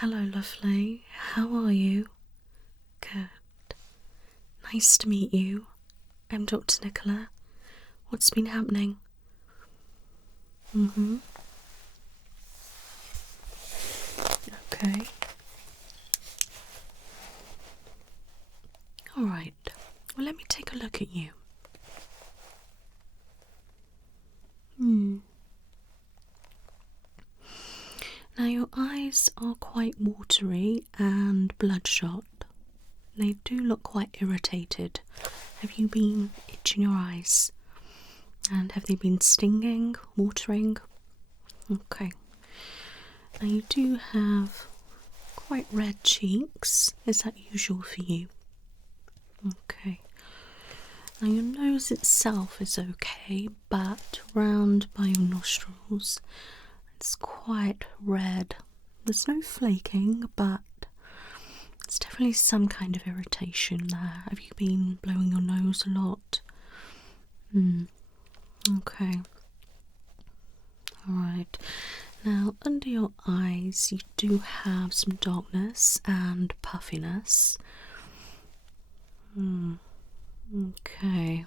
Hello, lovely. How are you? Good. Nice to meet you. I'm Dr. Nicola. What's been happening? Okay. Alright. Well, let me take a look at you. Now, your eyes are quite watery and bloodshot. They do look quite irritated. Have you been itching your eyes? And have they been stinging, watering? Okay. Now, you do have quite red cheeks. Is that usual for you? Okay. Now, your nose itself is okay, but round by your nostrils, it's quite red. There's no flaking, but it's definitely some kind of irritation there. Have you been blowing your nose a lot? Okay. Alright. Now, under your eyes, you do have some darkness and puffiness. Okay.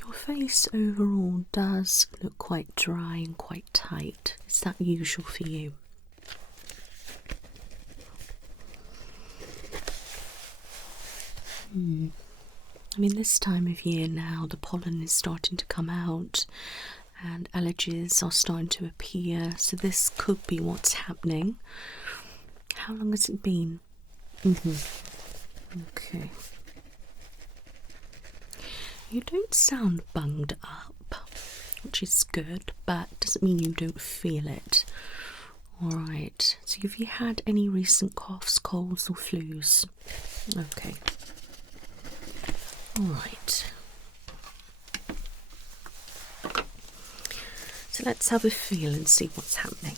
Your face overall does look quite dry and quite tight. Is that usual for you? I mean, this time of year now, the pollen is starting to come out and allergies are starting to appear, so this could be what's happening. How long has it been? Okay. You don't sound bunged up, which is good, but doesn't mean you don't feel it. Alright, so have you had any recent coughs, colds or flus? Okay. Alright. So let's have a feel and see what's happening.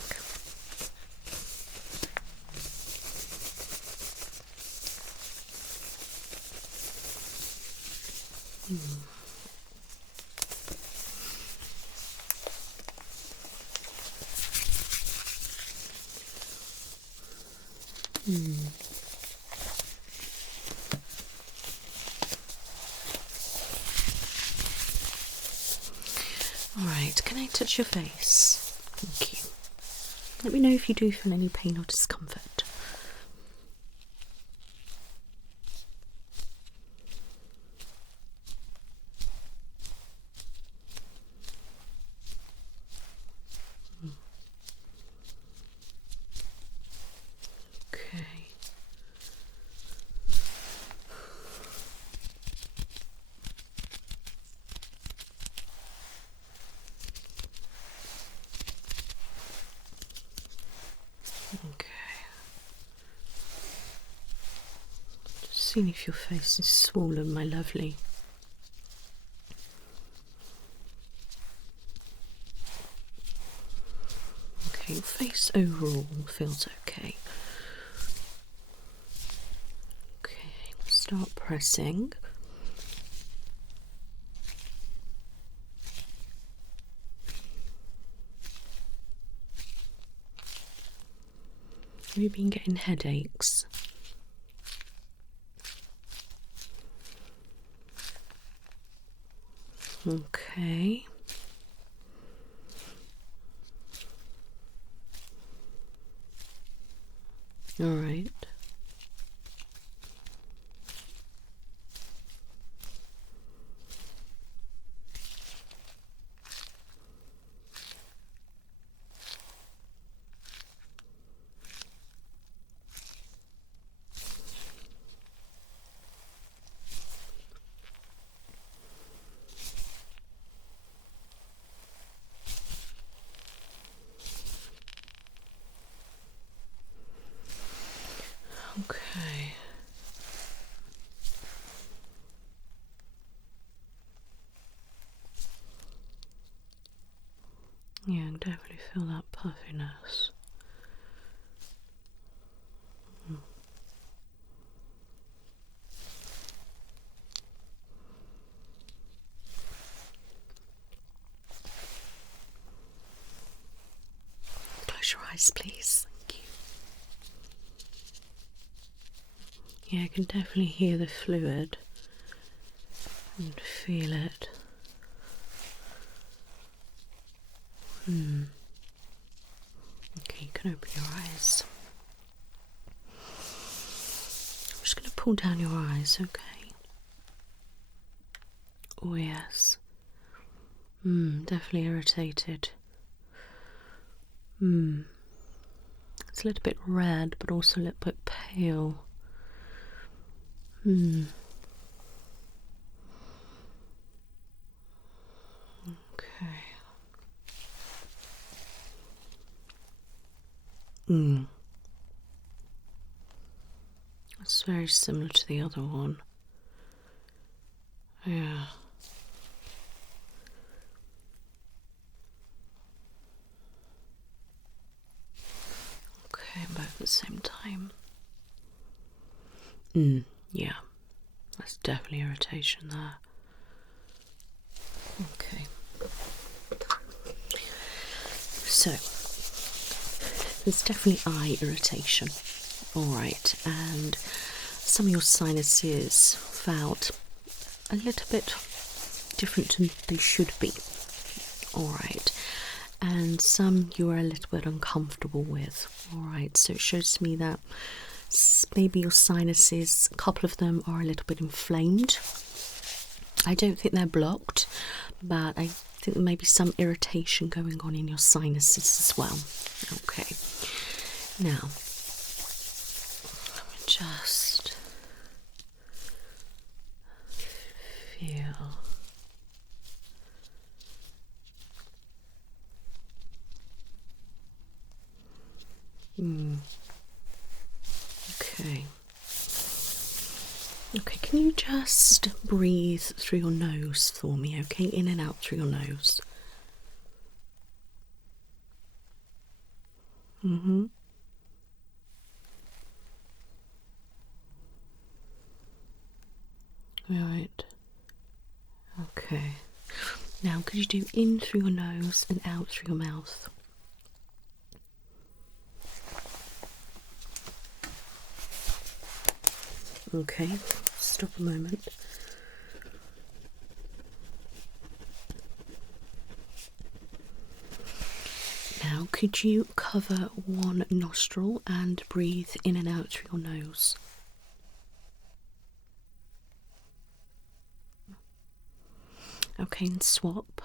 Alright, can I touch your face? Thank you. Let me know if you do feel any pain or discomfort. Okay. Okay. Just seeing if your face is swollen, my lovely. Okay, your face overall feels okay. Okay, start pressing. Have you been getting headaches? Okay. All right. Okay. Yeah, I can definitely feel that puffiness. eyes, please. Thank you. Yeah, I can definitely hear the fluid and feel it. Okay, you can open your eyes. I'm just going to pull down your eyes, okay? Oh, yes. Definitely irritated. It's a little bit red, but also a little bit pale. Okay. It's very similar to the other one. Yeah. Okay, both at the same time. Yeah. That's definitely irritation there. Okay. So, there's definitely eye irritation. Alright, and some of your sinuses felt a little bit different than they should be. Alright, and some you are a little bit uncomfortable with. Alright, so it shows to me that maybe your sinuses, a couple of them are a little bit inflamed. I don't think they're blocked, but I think there may be some irritation going on in your sinuses as well. Okay, now let me just feel. Okay. Okay, can you just breathe through your nose for me, okay? In and out through your nose. Right. Okay. Now, could you do in through your nose and out through your mouth? Okay, stop a moment. Now, could you cover one nostril and breathe in and out through your nose? Okay, and swap.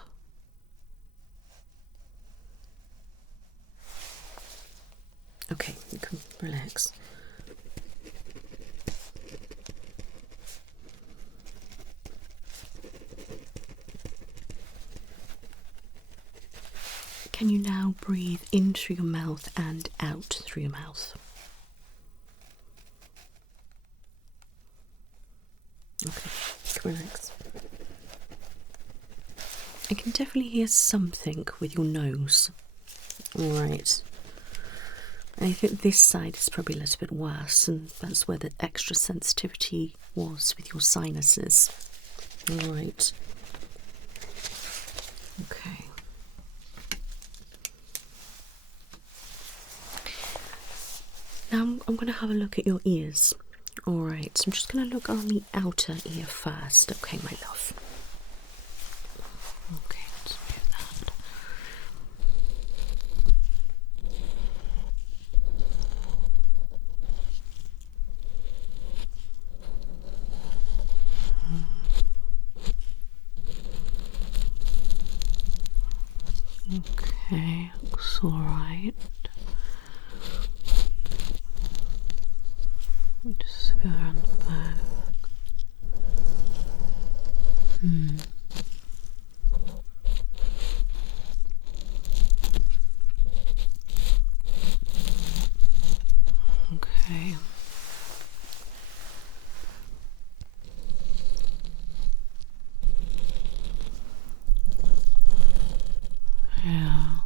Okay, you can relax. Can you now breathe in through your mouth and out through your mouth? Okay, relax. I can definitely hear something with your nose. Alright. I think this side is probably a little bit worse, and that's where the extra sensitivity was with your sinuses. Alright. Okay. Now I'm going to have a look at your ears. Alright, so I'm just going to look on the outer ear first. Okay, my love. Okay, let's move that. Okay, looks alright. Just go around the back. Okay. Yeah.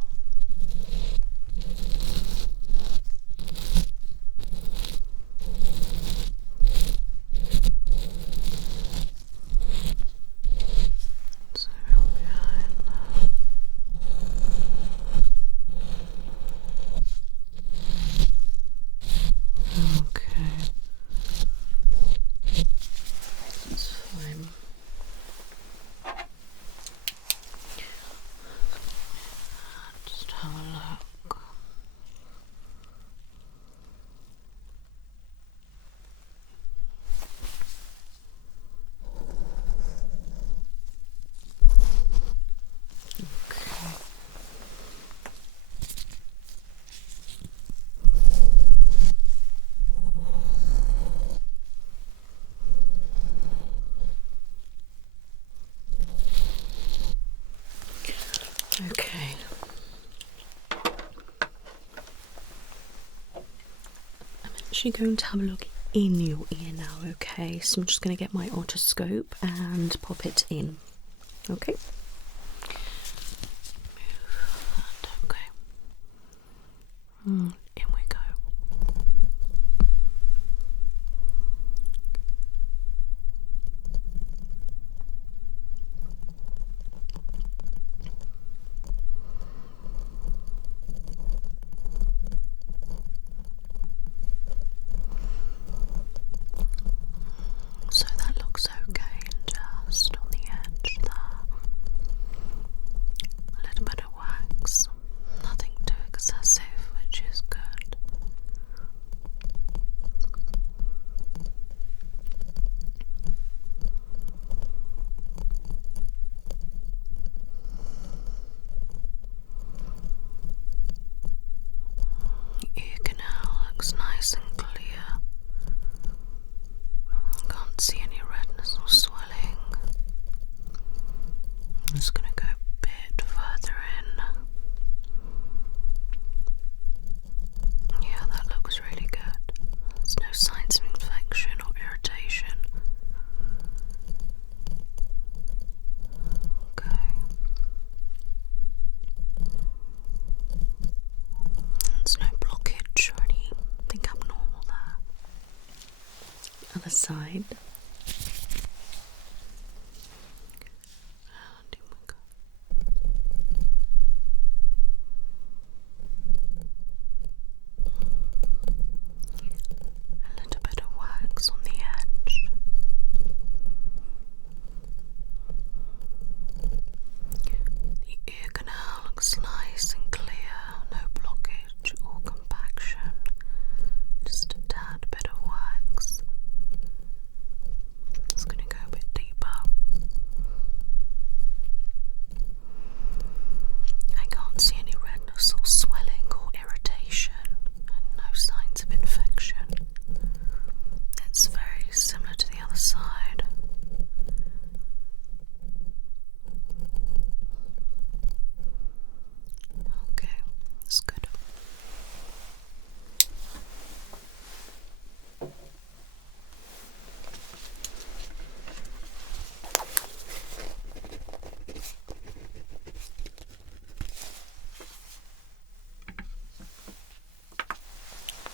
actually going to have a look in your ear now, okay? So I'm just going to get my otoscope and pop it in, okay? Move that, okay. In we go. So that looks okay, just on the edge there. A little bit of wax, nothing too excessive, which is good. Ear canal looks nice and clear. Can't see any redness or swelling. I'm just going to go a bit further in. Yeah, that looks really good. There's no signs of infection or irritation. Okay. There's no blockage or anything abnormal there. Other side. And in we go. A little bit of wax on the edge. The ear canal looks nice and clear, no blockage or compaction. Just a tad bit of wax. It's going to go a bit deeper. I can't see any redness or swelling or irritation, and no signs of infection. It's very similar to the other side. Okay, that's good.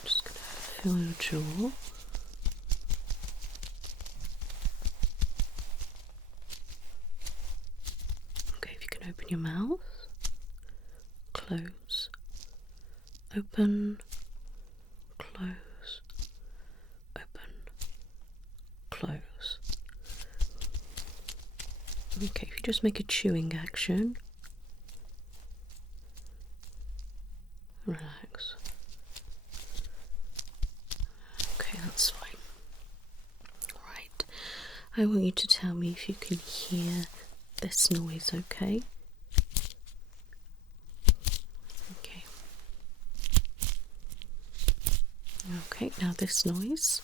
Just going to fill your jaw. Okay, if you can open your mouth, close, open, close, open, close. Okay, if you just make a chewing action, relax. Okay, that's fine. Right, I want you to tell me if you can hear this noise, okay? Okay. Okay, now this noise.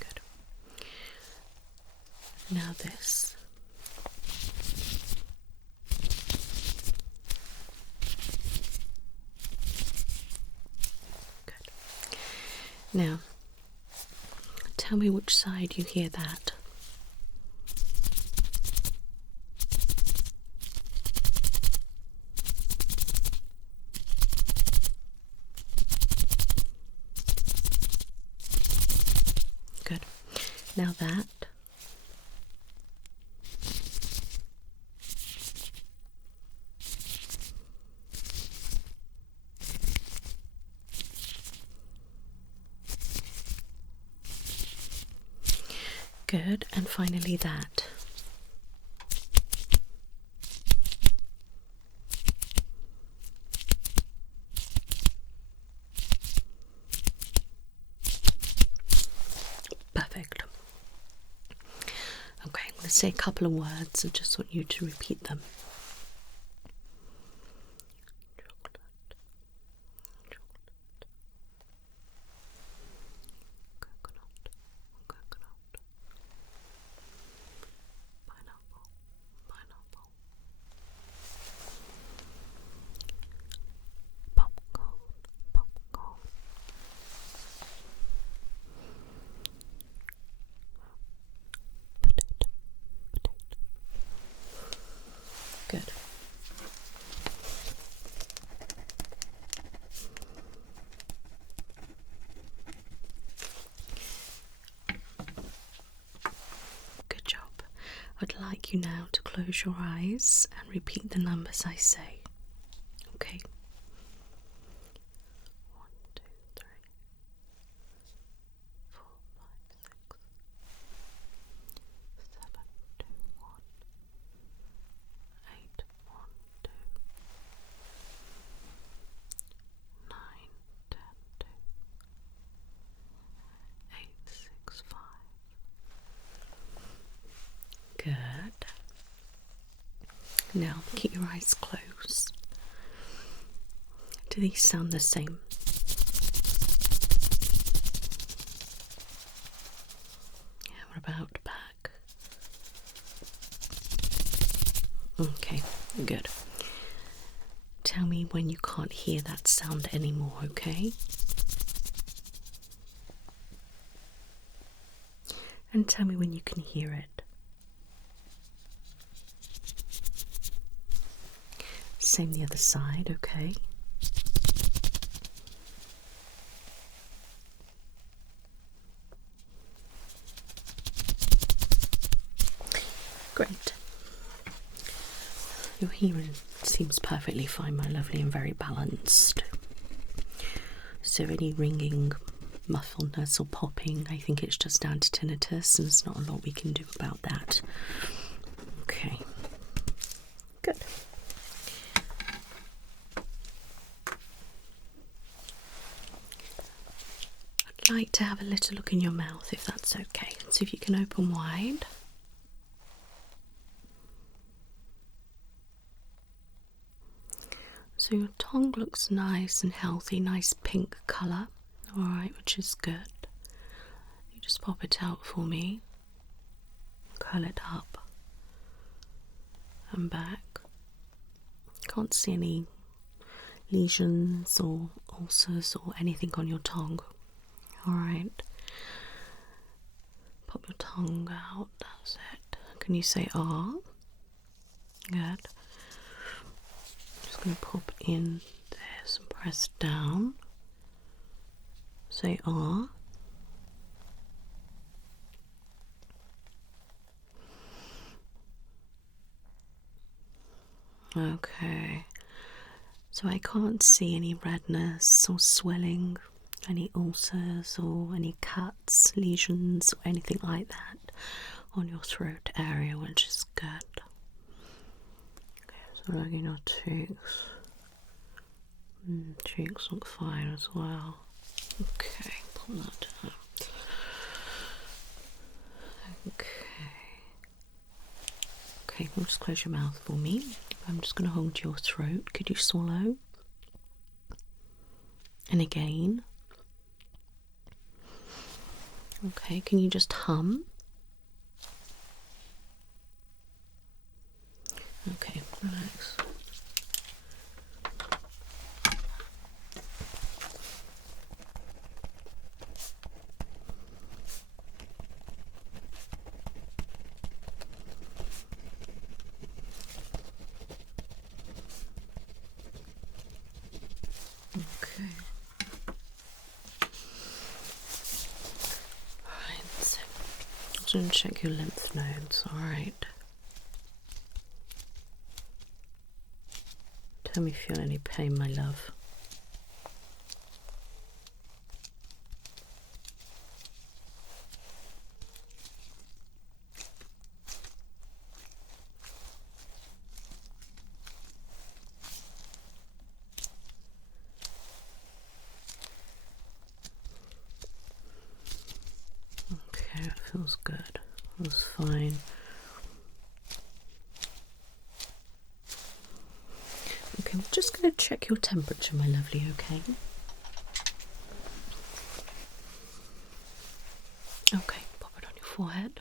Good. Now this. Good. Now, tell me which side you hear that. Good. Now that. Good. And finally that. Perfect. Okay, I'm going to say a couple of words. I just want you to repeat them. Chocolate, chocolate, coconut, coconut, pineapple, pineapple, would like you now to close your eyes and repeat the numbers I say. Okay? 1, 2, 3, 4, 5, 6, 7, 2, 1, 8, 1, 2, 9, 10, 2, 8, 6, 5. Good. Now keep your eyes closed. Do these sound the same? Yeah, what about back? Okay, good. Tell me when you can't hear that sound anymore, okay? And tell me when you can hear it. Same the other side, okay? Great. Your hearing seems perfectly fine, my lovely, and very balanced. So any ringing, muffledness or popping, I think it's just down to tinnitus, and there's not a lot we can do about that. Okay. Good. I'd like to have a little look in your mouth, if that's okay. So if you can open wide. So your tongue looks nice and healthy, nice pink colour. Alright, which is good. You just pop it out for me. Curl it up and back. Can't see any lesions or ulcers or anything on your tongue. Alright. Pop your tongue out, that's it. Can you say ah? Good. Just going to pop in this and press down. Say ah. Okay. So I can't see any redness or swelling, any ulcers or any cuts, lesions or anything like that on your throat area, which is good. Okay, so look in your cheeks. Cheeks look fine as well. Okay, pull that down. Okay, just close your mouth for me. I'm just going to hold your throat. Could you swallow? And again. Okay, can you just hum? Okay, relax. Okay. Alright, so I'm just going to check your lymph nodes, alright. Tell me if you feel any pain, my love. Okay, it feels good. Feels fine. Okay, we're just going to check your temperature, my lovely, okay? Okay, pop it on your forehead.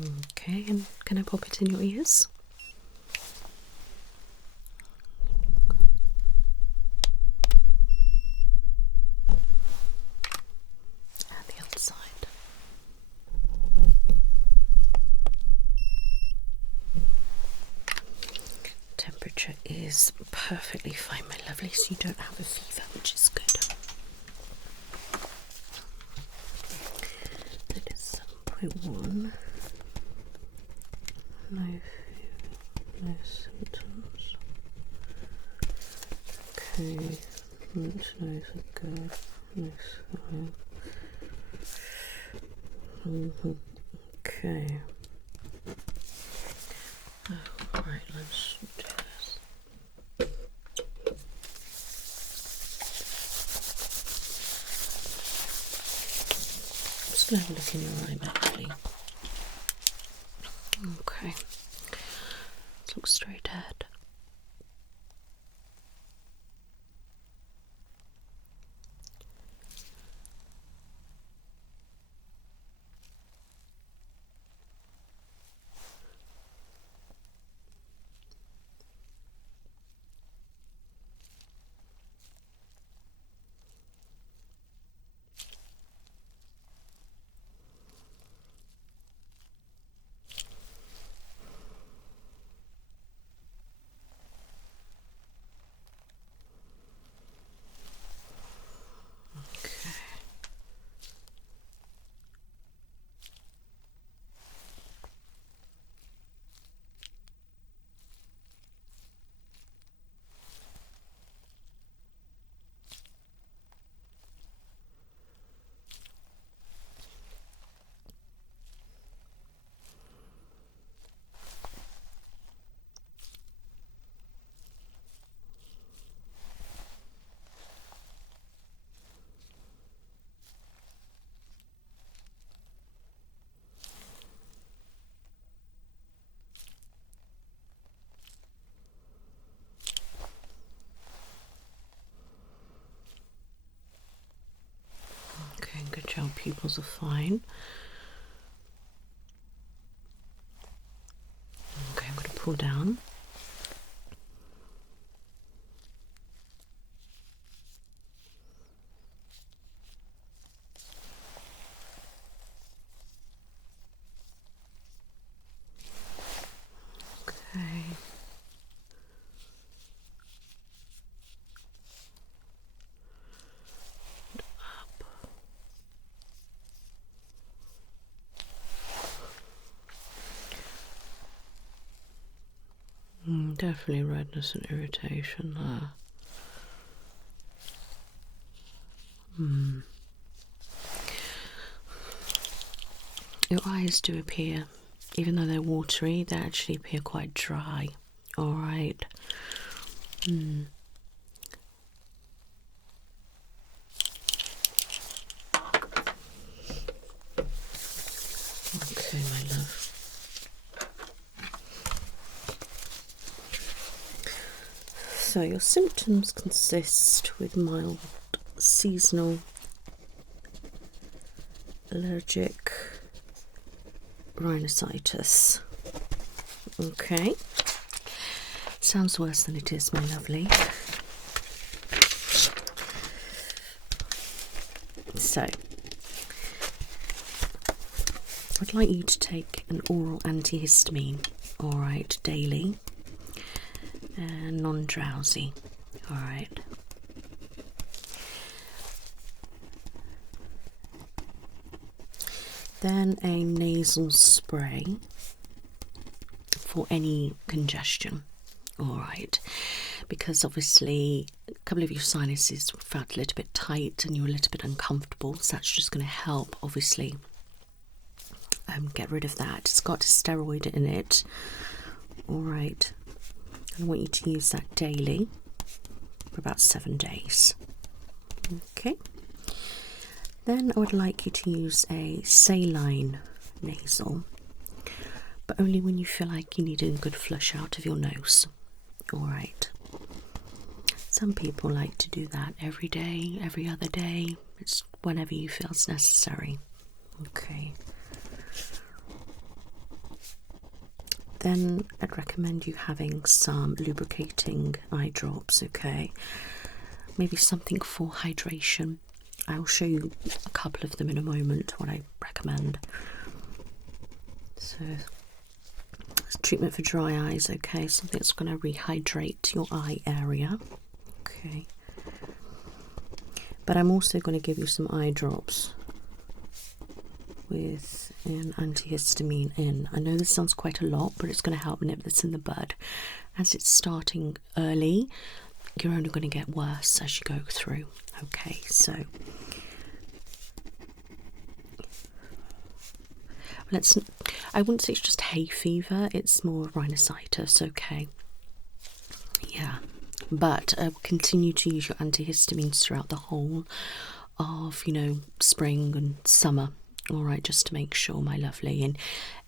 Okay, and can I pop it in your ears? And the other side. Temperature is perfectly fine, my lovely, so you don't have a fever, which is good. Which nose would go? This side. Okay. Right, let's do this. I'm just going to have a look in your eye, actually. Okay. Let's look straight ahead. Okay, good job. Pupils are fine. Okay, I'm going to pull down. Okay. Up. Definitely redness and irritation there. Your eyes do appear, even though they're watery, they actually appear quite dry. Alright. Okay, my love. So your symptoms consist with mild seasonal allergic rhinitis. Okay. Sounds worse than it is, my lovely. So, I'd like you to take an oral antihistamine, alright, daily, and non-drowsy, alright. Then a nasal spray for any congestion, alright, because obviously a couple of your sinuses felt a little bit tight and you're a little bit uncomfortable, so that's just going to help, obviously, get rid of that. It's got a steroid in it, alright. I want you to use that daily for about 7 days. Okay. Then I would like you to use a saline nasal, but only when you feel like you need a good flush out of your nose. Alright. Some people like to do that every day, every other day. It's whenever you feel it's necessary. Okay. Then I'd recommend you having some lubricating eye drops, okay? Maybe something for hydration. I'll show you a couple of them in a moment, what I recommend. So, it's treatment for dry eyes, okay? Something that's going to rehydrate your eye area, okay? But I'm also going to give you some eye drops with an antihistamine in. I know this sounds quite a lot, but it's going to help nip this in the bud. As it's starting early, you're only going to get worse as you go through. Okay, so I wouldn't say it's just hay fever, it's more rhinitis, okay? Yeah, but continue to use your antihistamines throughout the whole of, spring and summer. All right, just to make sure, my lovely. And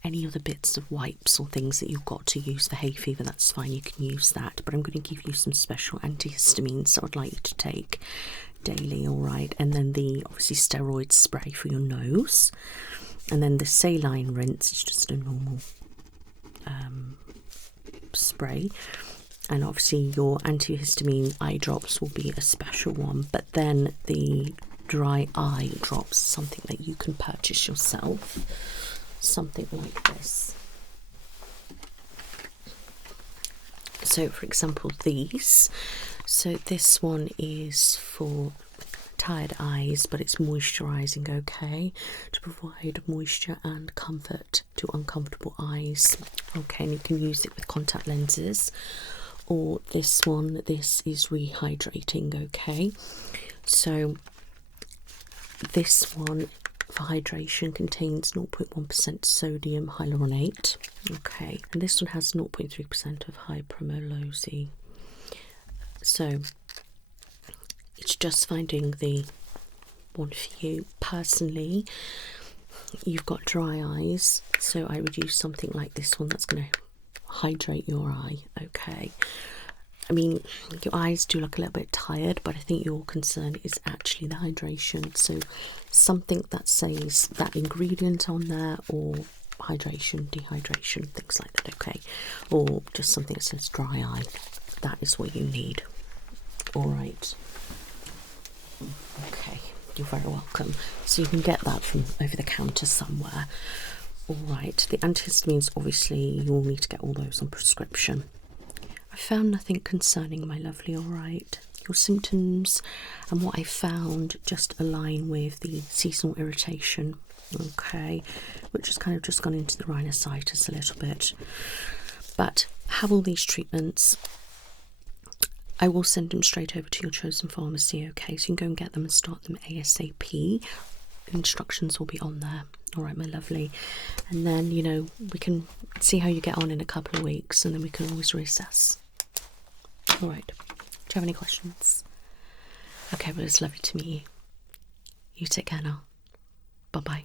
any other bits of wipes or things that you've got to use for hay fever, that's fine, you can use that. But I'm going to give you some special antihistamines that I'd like you to take daily, all right? And then the, obviously, steroid spray for your nose. And then the saline rinse is just a normal spray. And obviously your antihistamine eye drops will be a special one. But then the dry eye drops, something that you can purchase yourself, something like this. So for example, these, so this one is for tired eyes, but it's moisturizing, okay, to provide moisture and comfort to uncomfortable eyes. Okay, and you can use it with contact lenses. Or this one, this is rehydrating, okay? So this one for hydration contains 0.1% sodium hyaluronate, okay, and this one has 0.3% of hypermolose. So it's just finding the one for you. Personally, you've got dry eyes, so I would use something like this one that's going to hydrate your eye, okay? I mean, your eyes do look a little bit tired, but I think your concern is actually the hydration. So something that says that ingredient on there, or hydration, dehydration, things like that, okay? Or just something that says dry eye. That is what you need. All right. Okay, you're very welcome. So you can get that from over the counter somewhere. All right, the antihistamines, obviously, you'll need to get all those on prescription. I found nothing concerning, my lovely, all right? Your symptoms and what I found just align with the seasonal irritation, okay, which has kind of just gone into the rhinitis a little bit. But have all these treatments. I will send them straight over to your chosen pharmacy, okay? So you can go and get them and start them ASAP. Instructions will be on there. All right, my lovely. And then, we can see how you get on in a couple of weeks, and then we can always reassess. All right. Do you have any questions? Okay, well, it's lovely to meet you. You take care now. Bye-bye.